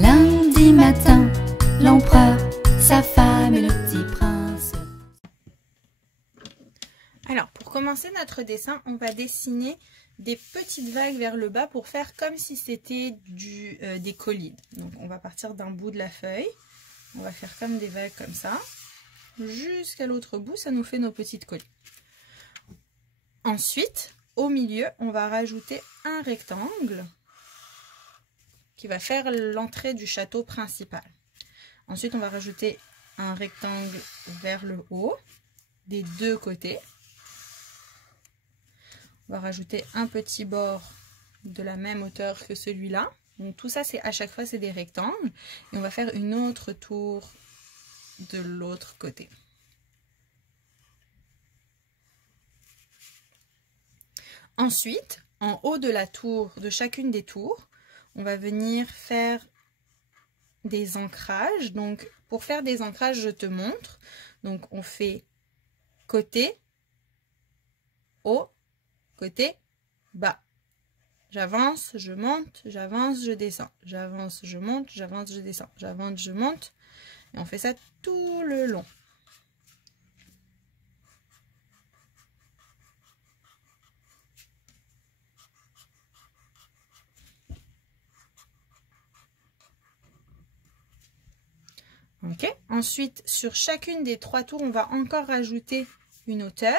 Lundi matin, l'empereur, sa femme et le petit prince. Alors, pour commencer notre dessin, on va dessiner des petites vagues vers le bas pour faire comme si c'était des collines. Donc, on va partir d'un bout de la feuille. On va faire comme des vagues comme ça. Jusqu'à l'autre bout, ça nous fait nos petites collines. Ensuite, au milieu, on va rajouter un rectangle qui va faire l'entrée du château principal. Ensuite, on va rajouter un rectangle vers le haut, des deux côtés. On va rajouter un petit bord de la même hauteur que celui-là. Donc tout ça, c'est à chaque fois, c'est des rectangles. Et on va faire une autre tour de l'autre côté. Ensuite, en haut de la tour, de chacune des tours, on va venir faire des ancrages. Donc, pour faire des ancrages, je te montre. Donc, on fait côté, haut, côté, bas. J'avance, je monte, j'avance, je descends. J'avance, je monte, j'avance, je descends. J'avance, je monte. Et on fait ça tout le long. Ok. Ensuite, sur chacune des trois tours, on va encore rajouter une hauteur,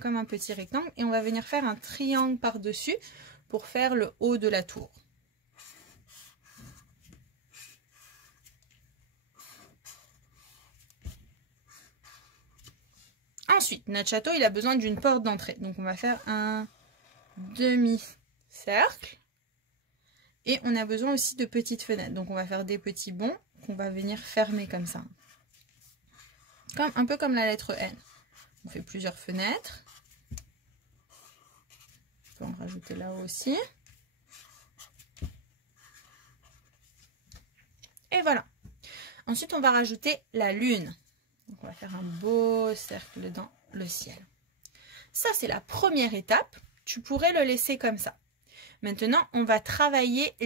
comme un petit rectangle, et on va venir faire un triangle par-dessus pour faire le haut de la tour. Ensuite, notre château, il a besoin d'une porte d'entrée. Donc, on va faire un demi-cercle. Et on a besoin aussi de petites fenêtres. Donc, on va faire des petits bonds qu'on va venir fermer comme ça. Un peu comme la lettre N. On fait plusieurs fenêtres. On peut en rajouter là-haut aussi. Et voilà. Ensuite, on va rajouter la lune. Donc, on va faire un beau cercle dans le ciel. Ça, c'est la première étape. Tu pourrais le laisser comme ça. Maintenant, on va travailler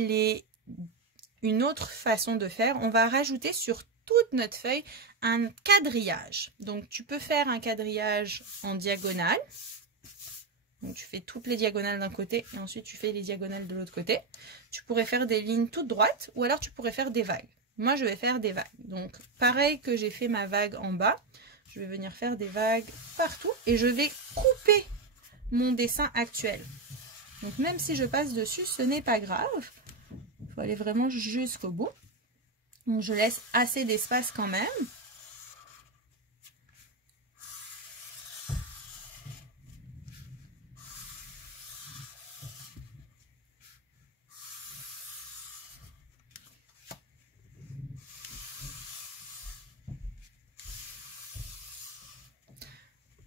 une autre façon de faire. On va rajouter sur toute notre feuille un quadrillage. Donc, tu peux faire un quadrillage en diagonale. Donc, tu fais toutes les diagonales d'un côté et ensuite, tu fais les diagonales de l'autre côté. Tu pourrais faire des lignes toutes droites ou alors tu pourrais faire des vagues. Moi, je vais faire des vagues. Donc, pareil que j'ai fait ma vague en bas, je vais venir faire des vagues partout et je vais couper mon dessin actuel. Donc, même si je passe dessus, ce n'est pas grave. Il faut aller vraiment jusqu'au bout. Donc, je laisse assez d'espace quand même.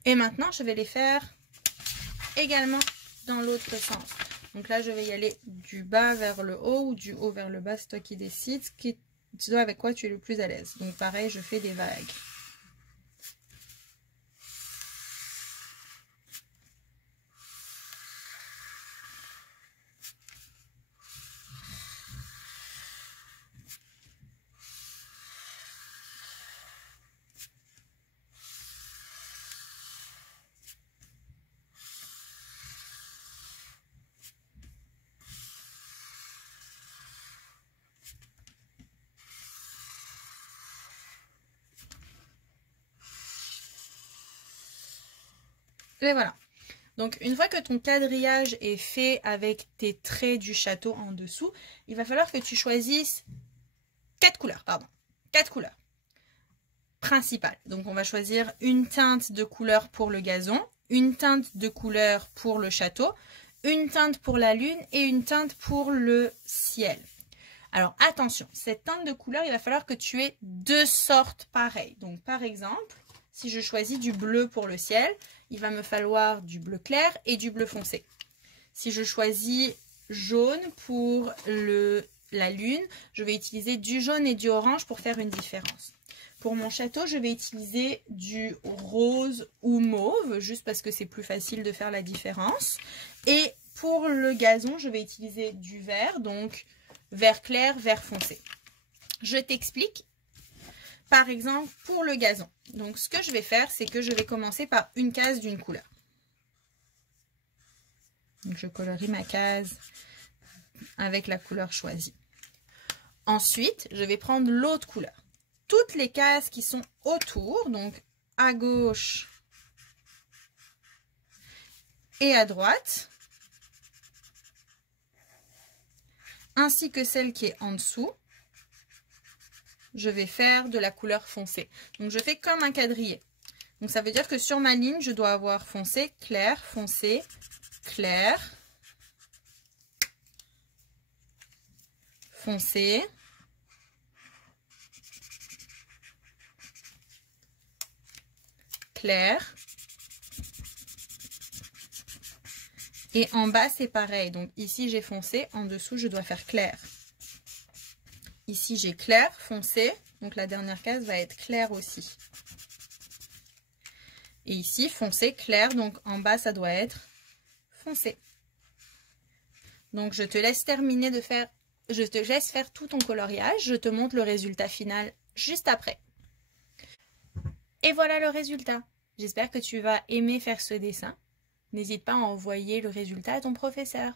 Et maintenant, je vais les faire également dans l'autre sens. Donc là, je vais y aller du bas vers le haut ou du haut vers le bas. C'est toi qui décides. C'est toi avec quoi tu es le plus à l'aise. Donc pareil, je fais des vagues. Et voilà. Donc, une fois que ton quadrillage est fait avec tes traits du château en dessous, il va falloir que tu choisisses 4 couleurs, pardon. 4 couleurs principales. Donc, on va choisir une teinte de couleur pour le gazon, une teinte de couleur pour le château, une teinte pour la lune et une teinte pour le ciel. Alors, attention, cette teinte de couleur, il va falloir que tu aies deux sortes pareilles. Donc, par exemple, si je choisis du bleu pour le ciel, il va me falloir du bleu clair et du bleu foncé. Si je choisis jaune pour la lune, je vais utiliser du jaune et du orange pour faire une différence. Pour mon château, je vais utiliser du rose ou mauve, juste parce que c'est plus facile de faire la différence. Et pour le gazon, je vais utiliser du vert, donc vert clair, vert foncé. Je t'explique. Par exemple, pour le gazon. Donc, ce que je vais faire, c'est que je vais commencer par une case d'une couleur. Donc, je colorie ma case avec la couleur choisie. Ensuite, je vais prendre l'autre couleur. Toutes les cases qui sont autour, donc à gauche et à droite, ainsi que celle qui est en dessous, je vais faire de la couleur foncée. Donc, je fais comme un quadrillé. Donc, ça veut dire que sur ma ligne, je dois avoir foncé, clair, clair, foncé, clair. Et en bas, c'est pareil. Donc, ici, j'ai foncé. En dessous, je dois faire clair. Ici, j'ai clair, foncé. Donc, la dernière case va être clair aussi. Et ici, foncé, clair. Donc, en bas, ça doit être foncé. Donc, je te laisse terminer de faire... Je te laisse faire tout ton coloriage. Je te montre le résultat final juste après. Et voilà le résultat. J'espère que tu vas aimer faire ce dessin. N'hésite pas à envoyer le résultat à ton professeur.